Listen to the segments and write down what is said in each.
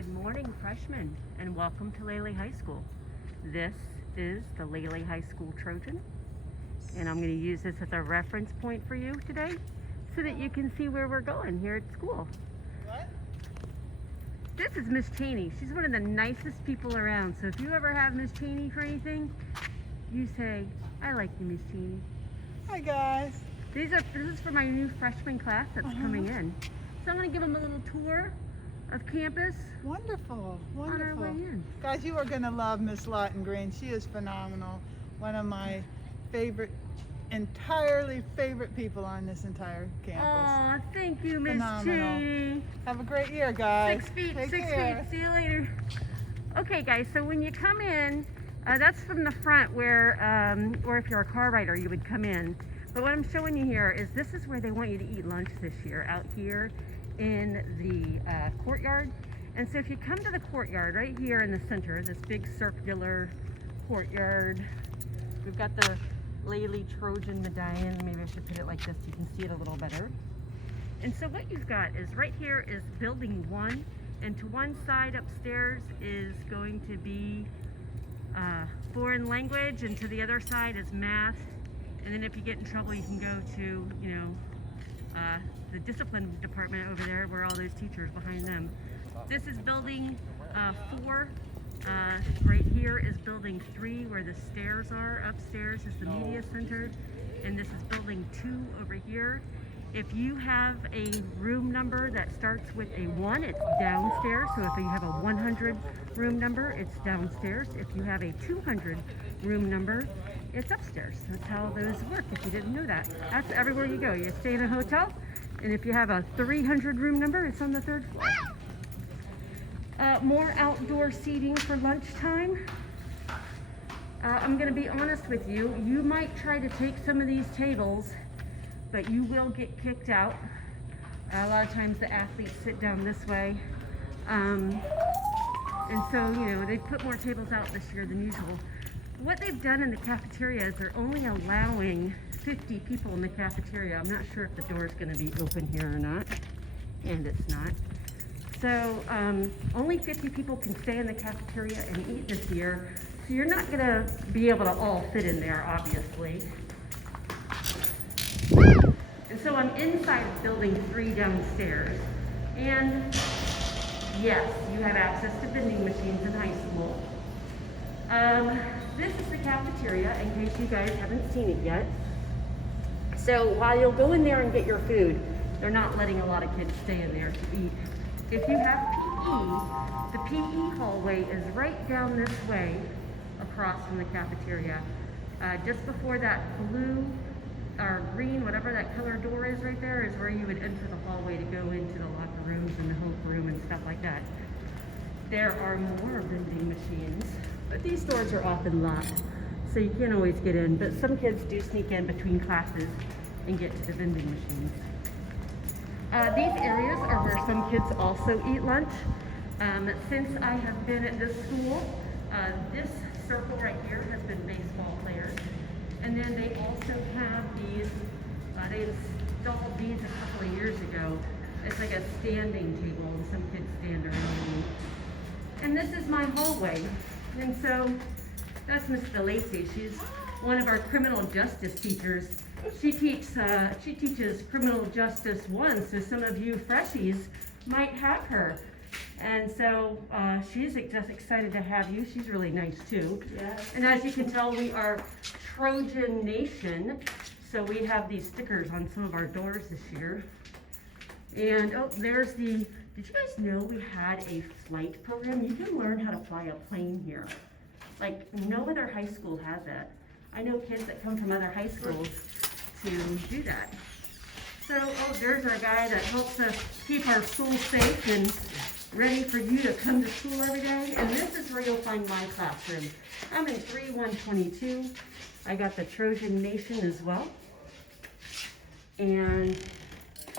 Good morning, freshmen, and welcome to Lely High School. This is the Lely High School Trojan, and I'm going to use this as a reference point for you today so that you can see where we're going here at school. What? This is Miss Cheney. She's one of the nicest people around, so if you ever have Miss Cheney for anything, you say, "I like you, Miss Cheney." Hi guys. This is for my new freshman class that's coming in. So I'm going to give them a little tour of campus Wonderful, on our way wonderful. in. Guys, you are going to love Miss Laughton-Green. She is phenomenal. One of my entirely favorite people on this entire campus. Aw, thank you, Miss Phenomenal. Cheney. Have a great year, guys. 6 feet, Take 6 care. feet. See you later. Okay, guys, so when you come in, that's from the front where, or if you're a car rider, you would come in. But what I'm showing you here is this is where they want you to eat lunch this year, out here in the courtyard. And so if you come to the courtyard right here in the center, this big circular courtyard, we've got the Lely Trojan medallion. Maybe I should put it like this so you can see it a little better. And so what you've got is right here is building 1, and to one side upstairs is going to be foreign language, and to the other side is math. And then if you get in trouble, you can go to, the discipline department over there where all those teachers behind them. This is building 4. Right here is building 3 where the stairs are. Upstairs is the media center. And this is building 2 over here. If you have a room number that starts with a 1, it's downstairs. So if you have a 100 room number, it's downstairs. If you have a 200 room number, it's upstairs. That's how those work, if you didn't know that. That's everywhere you go. You stay in a hotel, and if you have a 300 room number, it's on the 3rd floor. More outdoor seating for lunchtime. I'm going to be honest with you. You might try to take some of these tables, but you will get kicked out. A lot of times the athletes sit down this way. And so, they put more tables out this year than usual. What they've done in the cafeteria is they're only allowing 50 people in the cafeteria. I'm not sure if the door is going to be open here or not, and it's not. So only 50 people can stay in the cafeteria and eat this year. So you're not going to be able to all fit in there, obviously. And so I'm inside of building 3 downstairs. And yes, you have access to vending machines in high school. This is the cafeteria, in case you guys haven't seen it yet. So while you'll go in there and get your food, they're not letting a lot of kids stay in there to eat. If you have PE, the PE hallway is right down this way across from the cafeteria. Just before that blue or green, whatever that color door is right there, is where you would enter the hallway to go into the locker rooms and the hope room and stuff like that. There are more vending machines, but these doors are often locked, so you can't always get in. But some kids do sneak in between classes and get to the vending machines. These areas are where some kids also eat lunch. Since I have been at this school, this circle right here has been baseball players. And then they also have these, they installed these a couple of years ago. It's like a standing table, and some kids stand around and eat. And this is my hallway. And so that's Miss DeLacy. She's one of our criminal justice teachers. She teaches criminal justice 1, so some of you freshies might have her. And so she's just excited to have you. She's really nice too. Yes. And as you can tell, we are Trojan Nation. So we have these stickers on some of our doors this year. And there's did you guys know we had a flight program? You can learn how to fly a plane here. Like, no other high school has that. I know kids that come from other high schools to do that. So, there's our guy that helps us keep our school safe and ready for you to come to school every day. And this is where you'll find my classroom. I'm in 3122. I got the Trojan Nation as well. And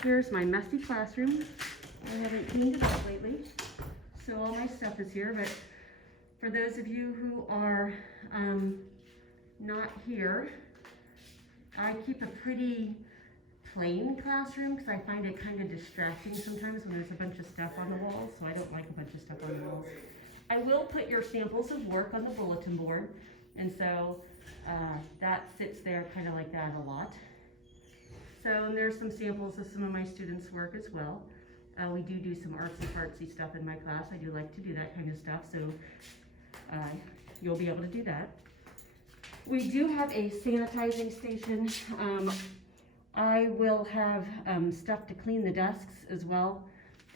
here's my messy classroom. I haven't cleaned it up lately, so all my stuff is here. But for those of you who are not here, I keep a pretty plain classroom because I find it kind of distracting sometimes when there's a bunch of stuff on the walls, so I don't like a bunch of stuff on the walls. I will put your samples of work on the bulletin board, and so that sits there kind of like that a lot. So, and there's some samples of some of my students' work as well. We do some artsy-fartsy stuff in my class. I do like to do that kind of stuff, so you'll be able to do that. We do have a sanitizing station. I will have stuff to clean the desks as well.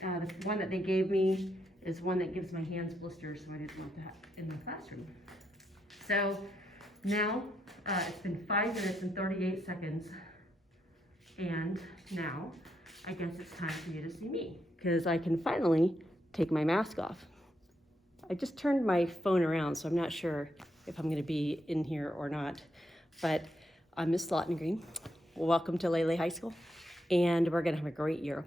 The one that they gave me is one that gives my hands blisters, so I didn't want that in the classroom. So now it's been 5 minutes and 38 seconds, and now I guess it's time for you to see me, because I can finally take my mask off. I just turned my phone around, so I'm not sure if I'm going to be in here or not, but I'm Miss Laughton-Green. Welcome to Lele High School, and we're going to have a great year.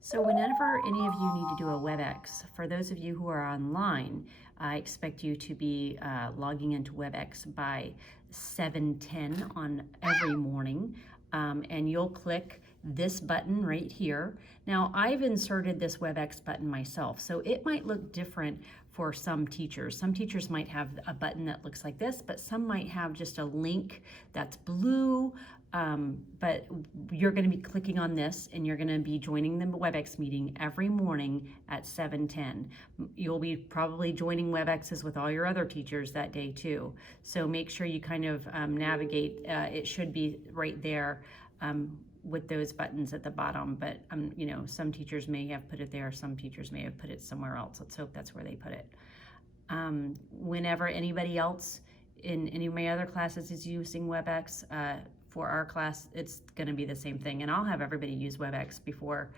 So whenever any of you need to do a WebEx, for those of you who are online, I expect you to be logging into WebEx by 7:10 on every morning, and you'll click this button right here. Now, I've inserted this WebEx button myself, so it might look different for some teachers. Some teachers might have a button that looks like this, but some might have just a link that's blue, but you're gonna be clicking on this and you're gonna be joining the WebEx meeting every morning at 7:10. You'll be probably joining WebExes with all your other teachers that day too. So make sure you kind of navigate, it should be right there with those buttons at the bottom, but you know, some teachers may have put it there, some teachers may have put it somewhere else. Let's hope that's where they put it. Whenever anybody else in any of my other classes is using WebEx, for our class, it's gonna be the same thing. And I'll have everybody use WebEx before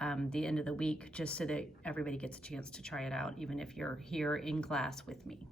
the end of the week, just so that everybody gets a chance to try it out, even if you're here in class with me.